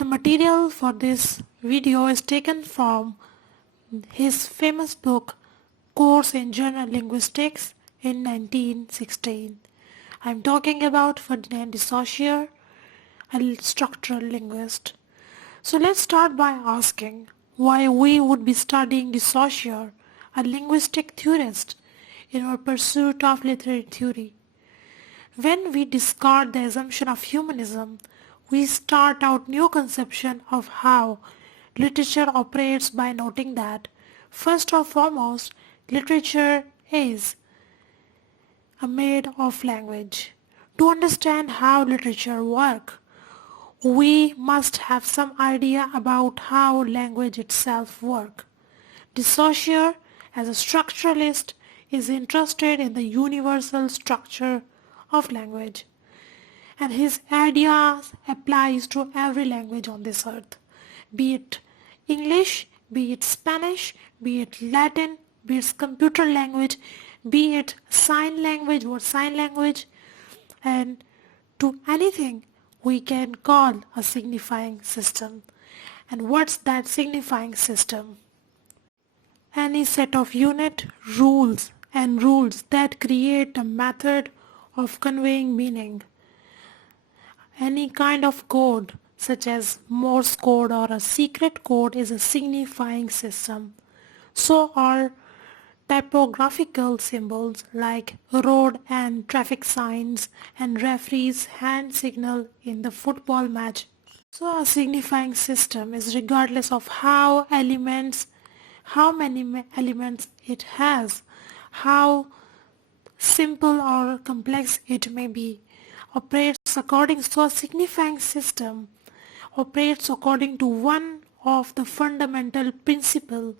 The material for this video is taken from his famous book Course in General Linguistics in 1916. I am talking about Ferdinand De Saussure, a structural linguist. So let's start by asking why we would be studying De Saussure, a linguistic theorist, in our pursuit of literary theory. When we discard the assumption of humanism, we start out new conception of how literature operates by noting that, first and foremost, literature is made of language. To understand how literature works, we must have some idea about how language itself works. De Saussure, as a structuralist, is interested in the universal structure of language, and his ideas applies to every language on this earth, be it English, be it Spanish, be it Latin, be it computer language, be it sign language or sign language, and to anything we can call a signifying system. And what's that signifying system? Any set of unit rules and rules that create a method of conveying meaning. Any kind of code such as Morse code or a secret code is a signifying system. So are typographical symbols like road and traffic signs and referees' hand signal in the football match. So a signifying system is regardless of how many elements it has, how simple or complex it may be, operates according to a signifying system, operates according to one of the fundamental principles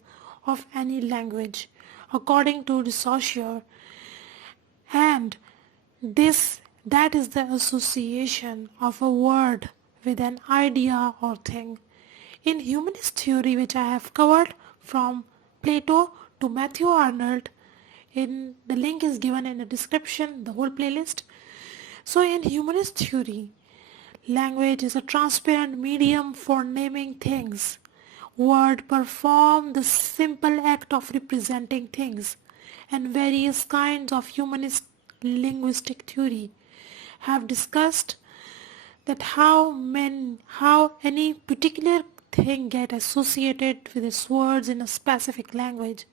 of any language, according to De Saussure, and that is the association of a word with an idea or thing. In humanist theory, which I have covered from Plato to Matthew Arnold, the link is given in the description, the whole playlist. So in humanist theory, language is a transparent medium for naming things. Words perform the simple act of representing things, and various kinds of humanist linguistic theory have discussed that how any particular thing get associated with its words in a specific language.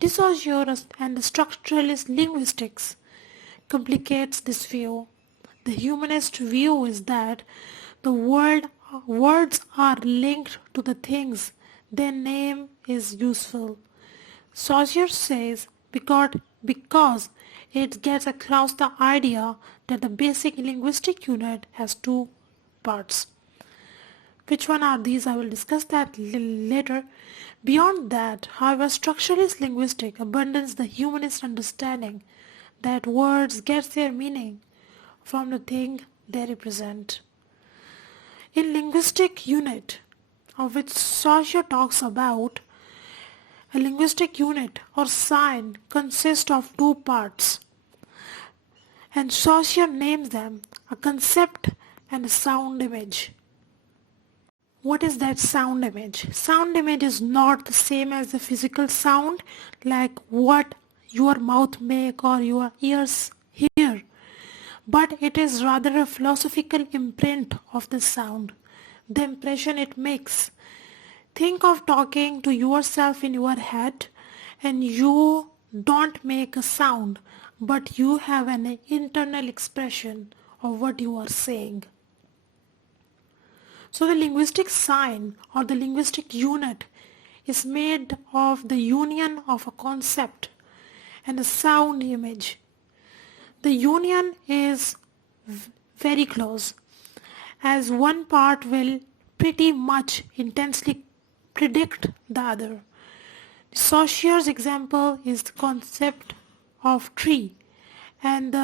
De Saussure and the structuralist linguistics complicates this view. The humanist view is that the words are linked to the things their name is useful. Saussure says because it gets across the idea that the basic linguistic unit has two parts. Which one are these? I will discuss that later. Beyond that, however, structuralist linguistic abandons the humanist understanding that words get their meaning from the thing they represent. In linguistic unit, of which Saussure talks about, a linguistic unit or sign consists of two parts, and Saussure names them a concept and a sound image. What is that sound image? Sound image is not the same as the physical sound, like what your mouth make or your ears hear, but it is rather a philosophical imprint of the sound, the impression it makes. Think of talking to yourself in your head and you don't make a sound, but you have an internal expression of what you are saying. So the linguistic sign or the linguistic unit is made of the union of a concept and a sound image. The union is very close, as one part will pretty much intensely predict the other. Saussure's example is the concept of tree and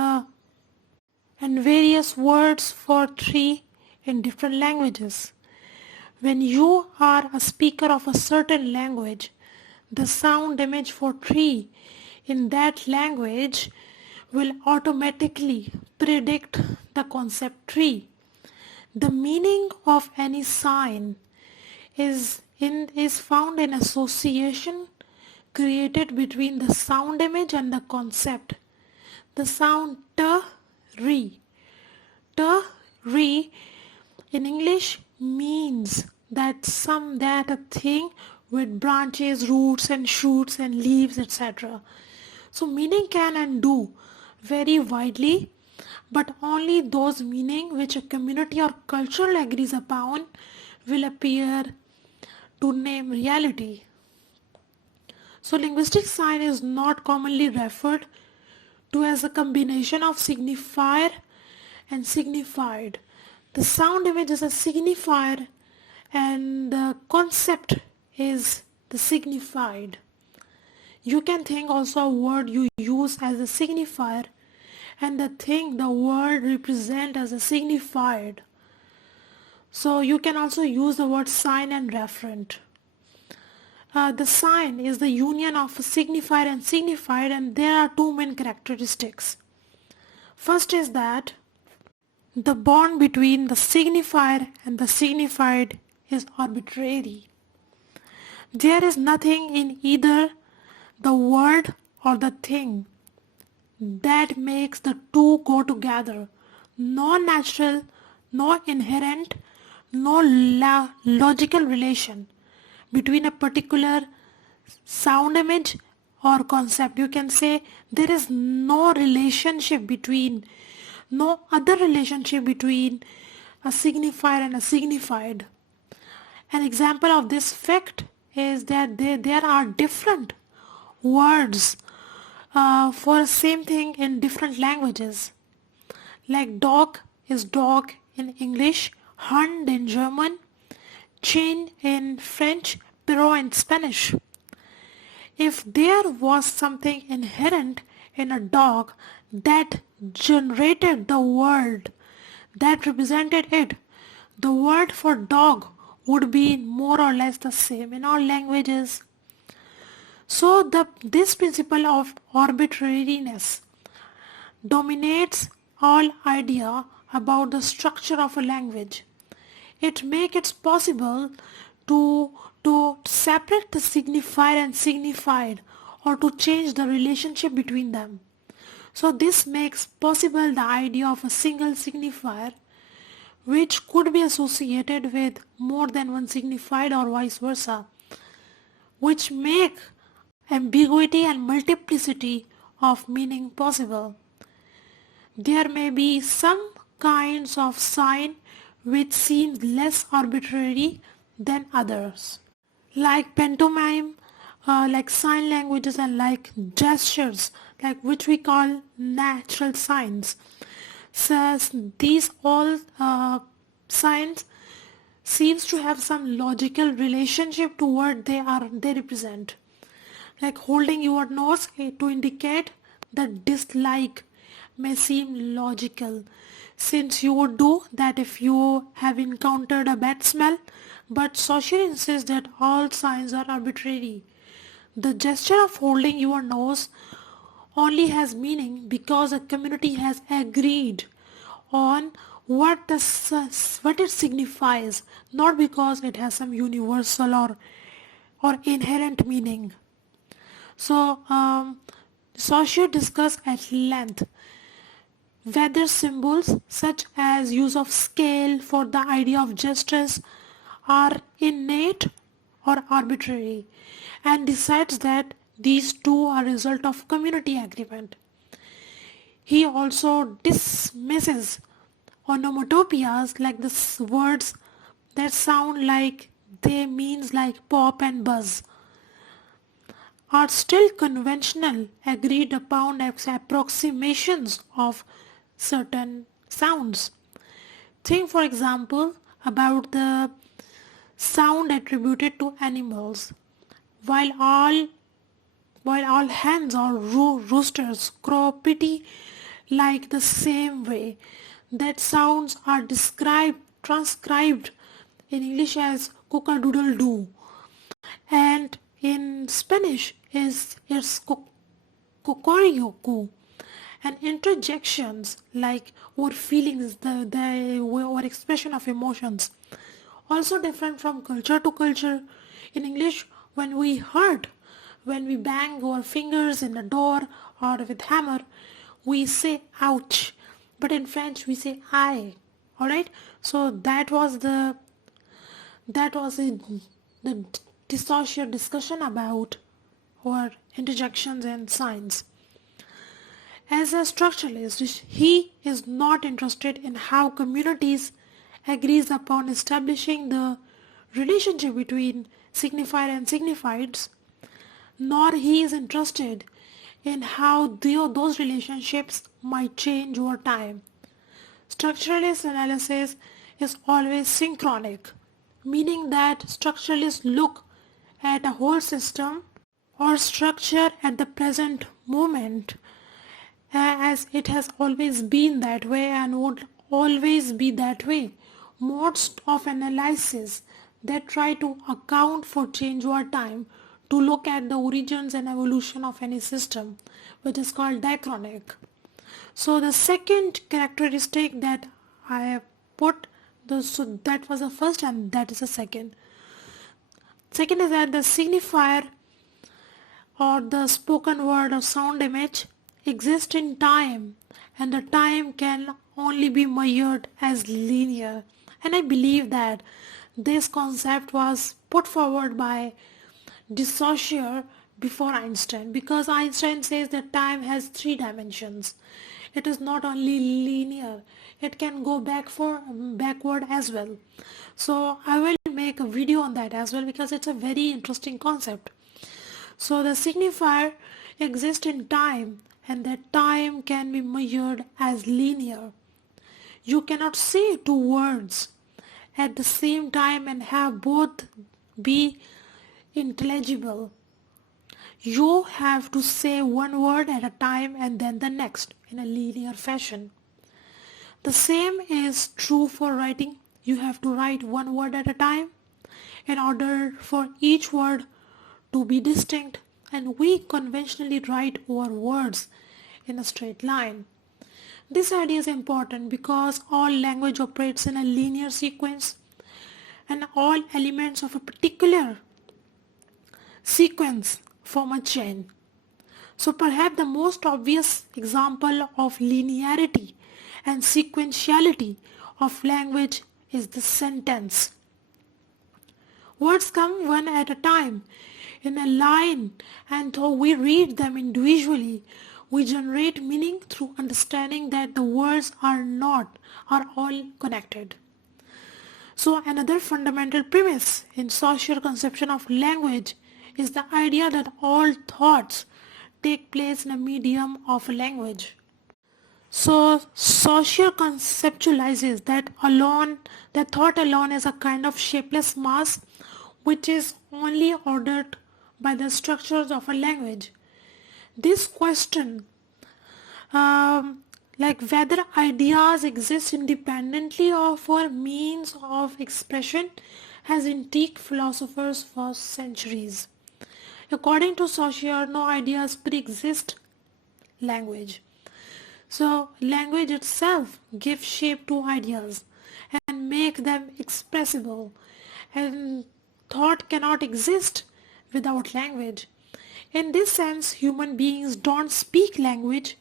various words for tree in different languages. When you are a speaker of a certain language, the sound image for tree in that language will automatically predict the concept tree. The meaning of any sign is found in association created between the sound image and the concept. The sound re. Re in English means that a thing with branches, roots and shoots and leaves, etc. So meaning can and do vary widely, but only those meaning which a community or culture agrees upon will appear to name reality. So linguistic sign is not commonly referred to as a combination of signifier and signified. The sound image is a signifier and the concept is the signified. You can think also a word you use as a signifier and the word represent as a signified. So you can also use the word sign and referent. The sign is the union of a signifier and signified, and there are two main characteristics. First is that the bond between the signifier and the signified is arbitrary. There is nothing in either the word or the thing that makes the two go together. No natural, no inherent, no logical relation between a particular sound image or concept. You can say there is no other relationship between a signifier and a signified. An example of this fact is that there are different words for the same thing in different languages. Like dog is dog in English, Hund in German, chain in French, Perot in Spanish. If there was something inherent in a dog that generated the word that represented it, the word for dog would be more or less the same in all languages. So this principle of arbitrariness dominates all idea about the structure of a language. It makes it possible to separate the signifier and signified, or to change the relationship between them. So this makes possible the idea of a single signifier which could be associated with more than one signified or vice versa, which make ambiguity and multiplicity of meaning possible. There may be some kinds of sign which seem less arbitrary than others, like pantomime, like sign languages, and like gestures, like which we call natural signs. So these all signs seems to have some logical relationship to what they represent. Like holding your nose to indicate the dislike may seem logical, since you would do that if you have encountered a bad smell, but Saussure insists that all signs are arbitrary. The gesture of holding your nose only has meaning because a community has agreed on what it signifies, not because it has some universal or inherent meaning. So Saussure discussed at length whether symbols such as use of scale for the idea of justice are innate or arbitrary, and decides that these two are a result of community agreement. He also dismisses onomatopoeias, like the words that sound like they means like pop and buzz, are still conventional, agreed upon approximations of certain sounds. Think, for example, about the sound attributed to animals. While all hens or roosters crow pretty like the same way, that sounds are transcribed in English as cock-a-doodle-doo, and in Spanish it's cocorico, and interjections like our feelings, our expression of emotions, also different from culture to culture. In English, when we hurt, when we bang our fingers in a door or with hammer, we say ouch, but in French we say I. Alright, so the De Saussure discussion about our interjections and signs. As a structuralist, he is not interested in how communities agrees upon establishing the relationship between signifier and signifieds, nor he is interested in how those relationships might change over time. Structuralist analysis is always synchronic, meaning that structuralists look at a whole system or structure at the present moment as it has always been that way and would always be that way. Modes of analysis that try to account for change over time to look at the origins and evolution of any system, which is called diachronic. So the second characteristic that I have put, so that was the first and that is the second. Second is that the signifier or the spoken word or sound image exists in time, and the time can only be measured as linear. And I believe that this concept was put forward by De Saussure before Einstein, because Einstein says that time has 3 dimensions. It is not only linear, it can go backward as well. So I will make a video on that as well, because it's a very interesting concept. So the signifier exists in time, and that time can be measured as linear. You cannot say 2 words at the same time and have both be intelligible. You have to say one word at a time and then the next in a linear fashion. The same is true for writing. You have to write one word at a time in order for each word to be distinct, and we conventionally write our words in a straight line. This idea is important because all language operates in a linear sequence, and all elements of a particular sequence form a chain. So perhaps the most obvious example of linearity and sequentiality of language is the sentence. Words come one at a time in a line, and though we read them individually, we generate meaning through understanding that the words are all connected. So another fundamental premise in Saussure conception of language is the idea that all thoughts take place in a medium of a language. So Saussure conceptualizes that thought alone is a kind of shapeless mass which is only ordered by the structures of a language. This question, like whether ideas exist independently of our means of expression, has intrigued philosophers for centuries. According to Saussure, no ideas pre-exist language. So language itself gives shape to ideas and make them expressible, and thought cannot exist without language. In this sense, human beings don't speak language,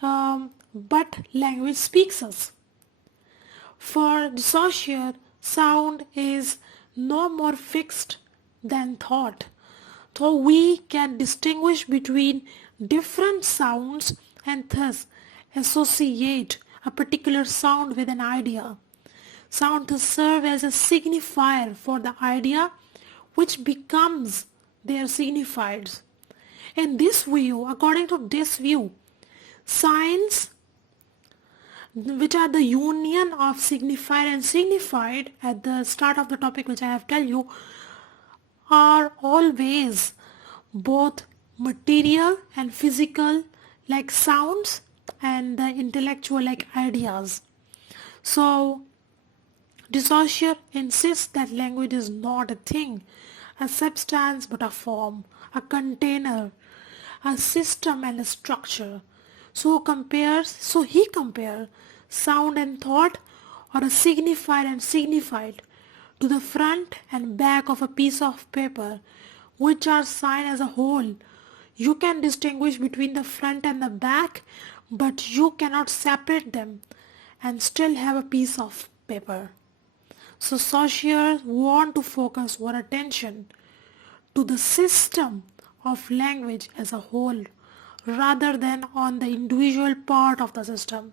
but language speaks us. For De Saussure, sound is no more fixed than thought, though we can distinguish between different sounds and thus associate a particular sound with an idea. Sound thus serves as a signifier for the idea, which becomes their signifiers. In this view, according to this view, signs, which are the union of signifier and signified at the start of the topic which I have told you, are always both material and physical like sounds, and the intellectual like ideas. So De Saussure insists that language is not a thing, a substance, but a form, a container, a system and a structure. So he compares sound and thought, or a signified and signified, to the front and back of a piece of paper, which are seen as a whole. You can distinguish between the front and the back, but you cannot separate them and still have a piece of paper. So Saussure want to focus our attention to the system of language as a whole rather than on the individual part of the system.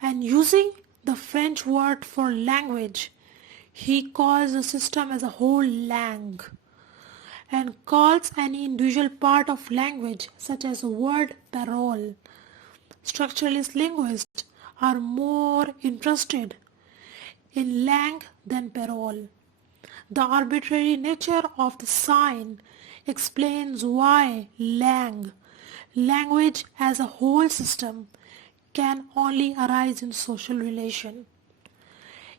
And using the French word for language, he calls the system as a whole langue, and calls any individual part of language such as the word parole. Structuralist linguists are more interested in langue than parole. The arbitrary nature of the sign explains why language as a whole system, can only arise in social relation.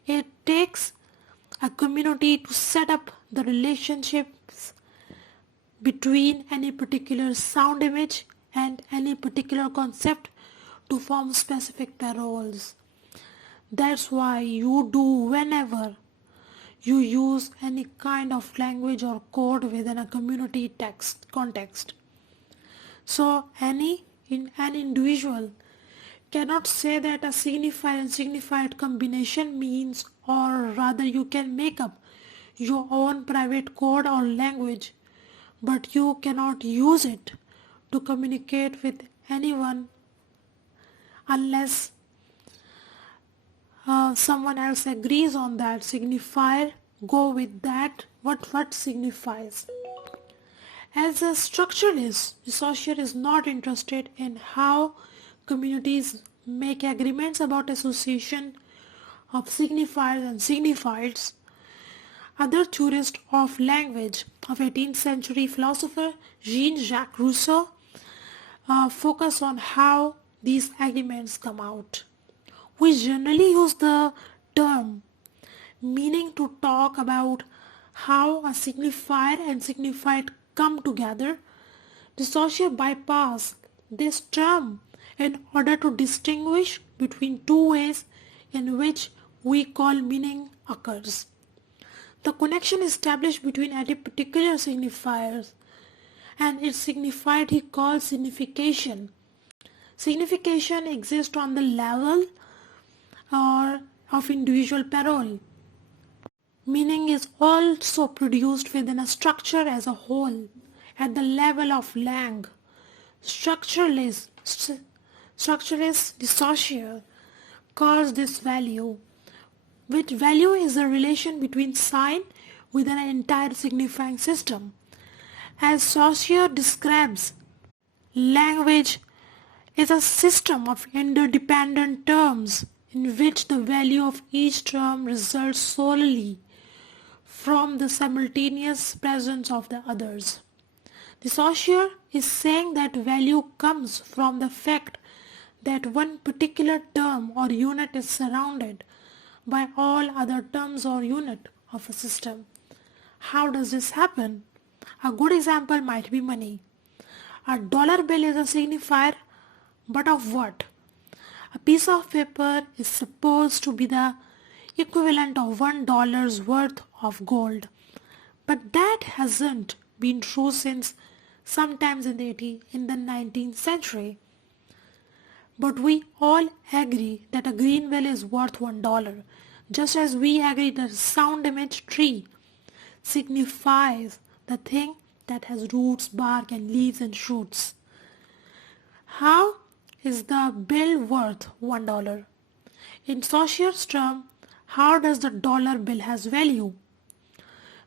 It takes a community to set up the relationships between any particular sound image and any particular concept to form specific paroles. That's why you do whenever you use any kind of language or code within a community text context. So an individual cannot say that a signified and signified combination means, or rather you can make up your own private code or language, but you cannot use it to communicate with anyone unless someone else agrees on that signifier. Go with that what signifies. As a structuralist, Saussure is not interested in how communities make agreements about association of signifiers and signifieds. Other theorists of language of 18th century philosopher Jean-Jacques Rousseau focus on how these agreements come out. We generally use the term meaning to talk about how a signifier and signified come together. De Saussure bypass this term in order to distinguish between two ways in which we call meaning occurs. The connection established between any particular signifiers and its signified he calls signification. Signification exists on the level or of individual parole. Meaning is also produced within a structure as a whole at the level of langue. Structuralist De Saussure calls this value, which value is the relation between sign within an entire signifying system. As Saussure describes, language is a system of interdependent terms in which the value of each term results solely from the simultaneous presence of the others. De Saussure is saying that value comes from the fact that one particular term or unit is surrounded by all other terms or unit of a system. How does this happen? A good example might be money. A dollar bill is a signifier, but of what? A piece of paper is supposed to be the equivalent of $1 worth of gold. But that hasn't been true since sometimes in the 19th century. But we all agree that a green bill is worth $1, just as we agree that a sound image tree signifies the thing that has roots, bark and leaves and shoots. How is the bill worth $1? In Saussure's term, how does the dollar bill has value?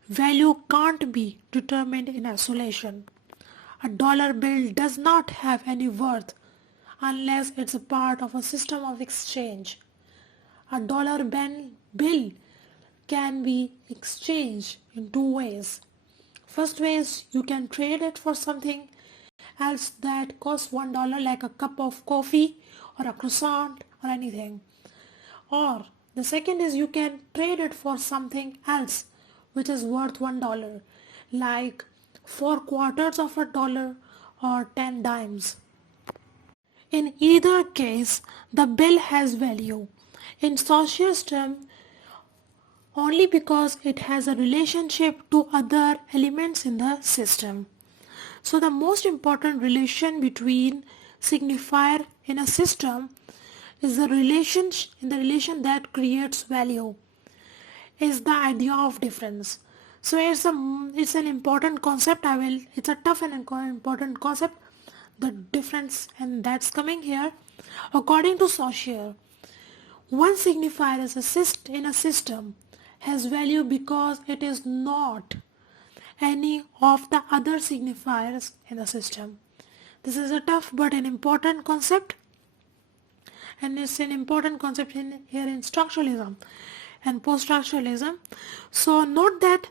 Value can't be determined in isolation. A dollar bill does not have any worth unless it's a part of a system of exchange. A dollar bill can be exchanged in two ways. First way is you can trade it for something else that costs $1, like a cup of coffee or a croissant or anything. Or the second is you can trade it for something else which is worth $1, like 4 quarters of a dollar or 10 dimes. In either case, the bill has value. In Saussure's term, only because it has a relationship to other elements in the system. So the most important relation between signifier in a system is the relation that creates value, is the idea of difference. So it's an important concept. It's a tough and important concept, the difference, and that's coming here. According to Saussure, one signifier in a system has value because it is not any of the other signifiers in the system. This is a tough but an important concept, and it's an important concept here in structuralism and post-structuralism. So note that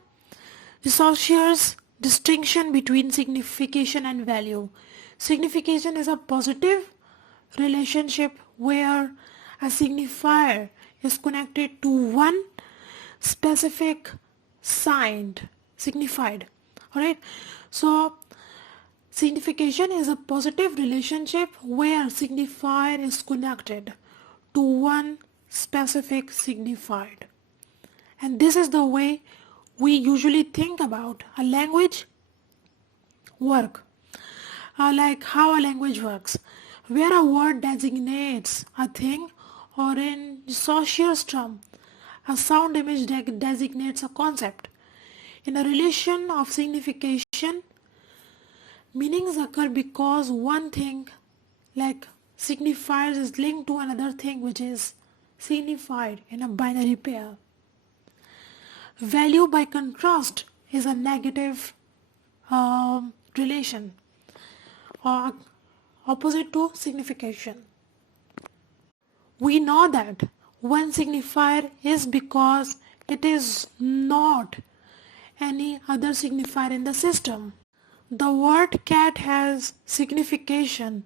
Saussure's distinction between signification and value. Signification is a positive relationship where a signifier is connected to one specific signified. Alright, so signification is a positive relationship where signifier is connected to one specific signified. And this is the way we usually think about a language work, like how a language works, where a word designates a thing, or in Saussure's term, a sound image designates a concept. In a relation of signification, meanings occur because one thing, like signifiers, is linked to another thing which is signified in a binary pair. Value, by contrast, is a negative relation, or opposite to signification. We know that one signifier is because it is not any other signifier in the system. The word cat has signification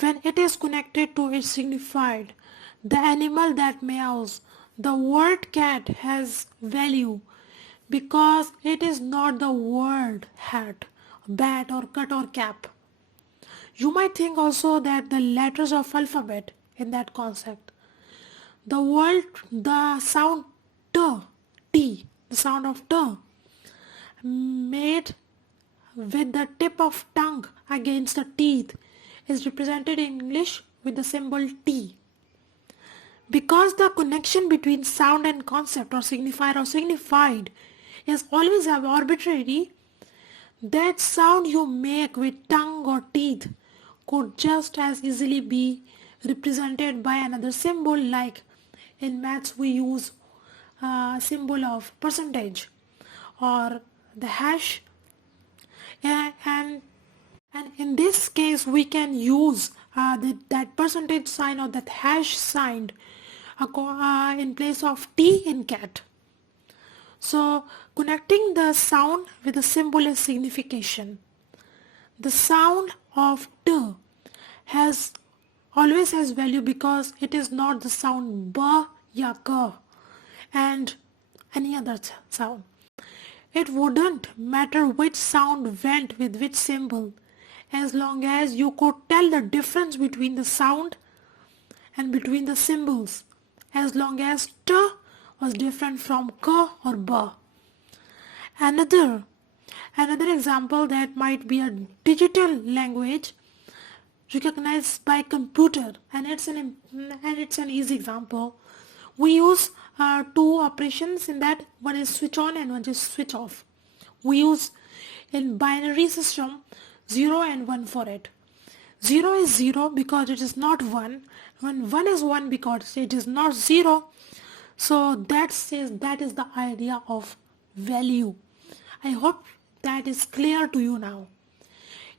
when it is connected to its signified, the animal that meows. The word cat has value because it is not the word hat, bat or cut or cap. You might think also that the letters of alphabet in that concept. The sound t, the sound of t, made with the tip of tongue against the teeth, is represented in English with the symbol T. Because the connection between sound and concept or signifier or signified is always arbitrary, that sound you make with tongue or teeth could just as easily be represented by another symbol, like in maths we use a symbol of percentage or the hash, and in this case we can use that percentage sign or that hash sign in place of T in cat. So connecting the sound with the symbol is signification. The sound of T always has value because it is not the sound B ya K and any other sound. It wouldn't matter which sound went with which symbol, as long as you could tell the difference between the sound and between the symbols, as long as T was different from K or B. Another example that might be a digital language recognized by computer, and it's an easy example. We use two operations in that. One is switch on and one is switch off. We use in binary system 0 and 1 for it. 0 is 0 because it is not 1. When 1 is 1 because it is not 0. So that is the idea of value. I hope that is clear to you now.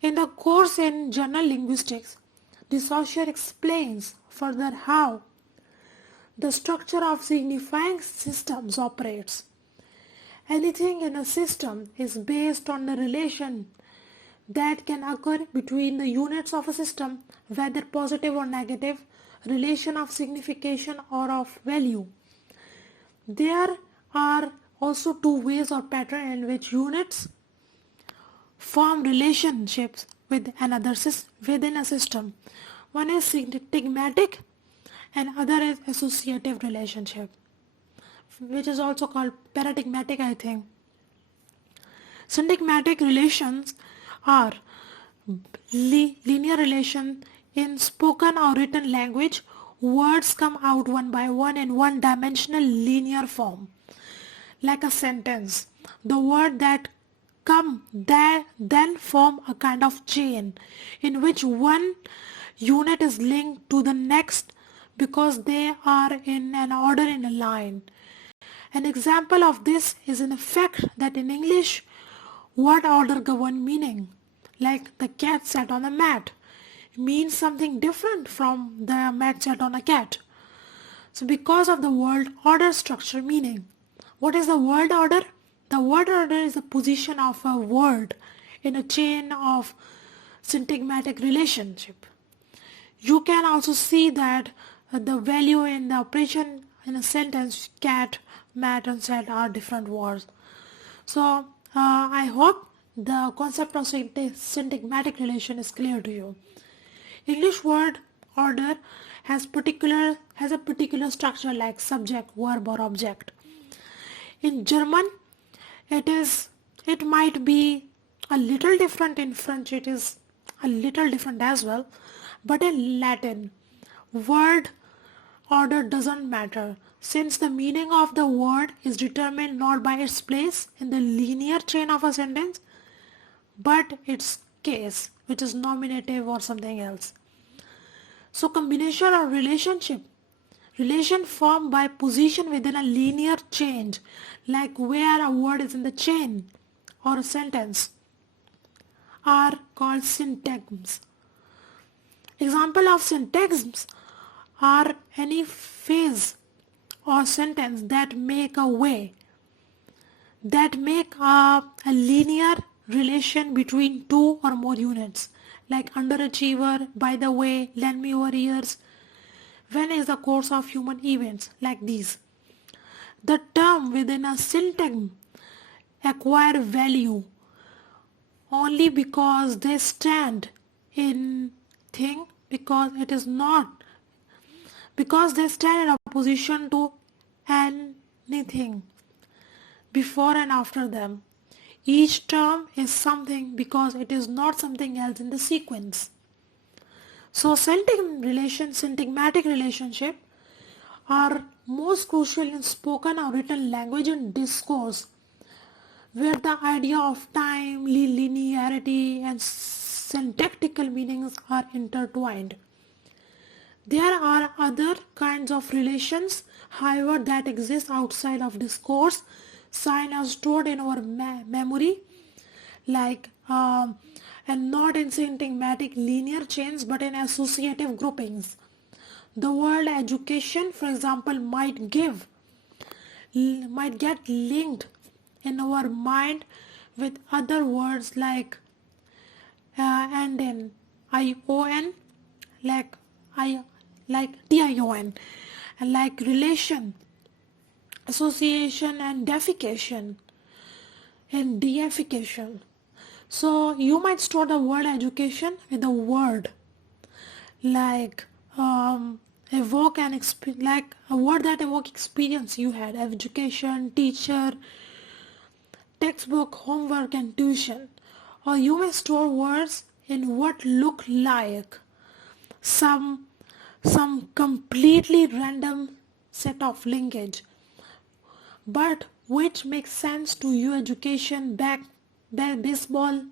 In the course in General Linguistics, De Saussure explains further how the structure of signifying systems operates. Anything in a system is based on the relation that can occur between the units of a system, whether positive or negative, relation of signification or of value. There are also two ways or pattern in which units form relationships with within a system. One is syntagmatic and other is associative relationship, which is also called paradigmatic, I think. Syntagmatic relations are linear relation in spoken or written language. Words come out one by one in one-dimensional linear form, like a sentence. The word that come there then form a kind of chain in which one unit is linked to the next because they are in an order in a line. An example of this is in the fact that in English, word order govern meaning, like the cat sat on the mat means something different from the mat sat on a cat. So because of the word order structure meaning. What is the word order? The word order is the position of a word in a chain of syntagmatic relationship. You can also see that the value in the operation in a sentence cat, mat and sat are different words. So I hope the concept of syntagmatic relation is clear to you. English word order has a particular structure like subject, verb or object. In German, it might be a little different. In French, it is a little different as well. But in Latin, word order doesn't matter, since the meaning of the word is determined not by its place in the linear chain of a sentence, but its case, which is nominative or something else. So combination or relation formed by position within a linear chain, like where a word is in the chain or a sentence, are called syntagms. Example of syntagms are any phrase or sentence that make a linear relation between two or more units, like underachiever, by the way, lend me your ears, when is the course of human events, like these. The term within a syntagm acquire value only because they stand in thing, because they stand in opposition to anything before and after them. Each term is something because it is not something else in the sequence. So syntagmatic relationship are most crucial in spoken or written language and discourse, where the idea of time, linearity and syntactical meanings are intertwined. There are other kinds of relations, however, that exist outside of discourse, sign are stored in our memory, like and not in syntagmatic linear chains but in associative groupings. The word education, for example, might get linked in our mind with other words like and in ION, like TION, and like relation, association and deification and deification. So you might store the word education with a word like evoke an like a word that evoke experience you had, education, teacher, textbook, homework and tuition. Or you may store words in what look like some completely random set of linkage, but which makes sense to you, education, baseball,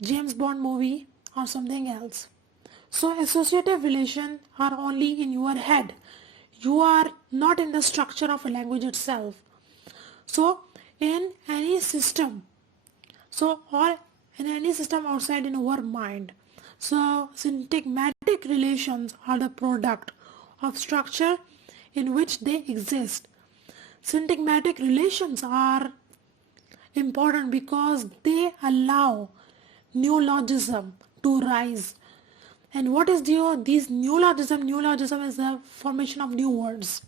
James Bond movie or something else. So associative relations are only in your head. You are not in the structure of a language itself. So in any system, or in any system outside in our mind. So syntagmatic relations are the product of structure in which they exist. Syntagmatic relations are important because they allow neologism to rise. And what is these neologism? Neologism is the formation of new words.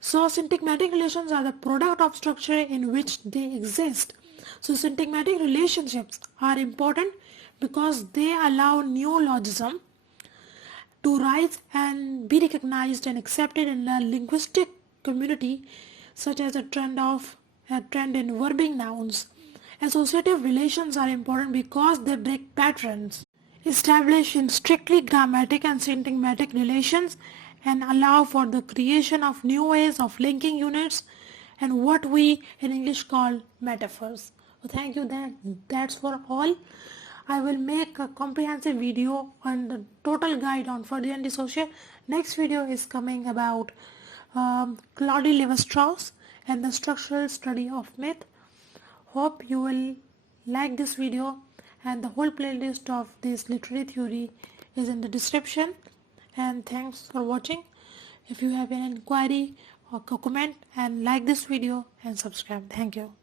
So syntagmatic relations are the product of structure in which they exist. So syntagmatic relationships are important because they allow neologism to rise and be recognized and accepted in the linguistic community, such as a trend in verbing nouns. Associative relations are important because they break patterns established in strictly grammatic and syntagmatic relations and allow for the creation of new ways of linking units and what we in English call metaphors. So thank you. That's for all. I will make a comprehensive video on the total guide on Ferdinand De Saussure. Next video is coming about Claude Levi-Strauss and the structural study of myth. Hope you will like this video, and the whole playlist of this literary theory is in the description. And thanks for watching. If you have an inquiry or comment, and like this video and subscribe. Thank you.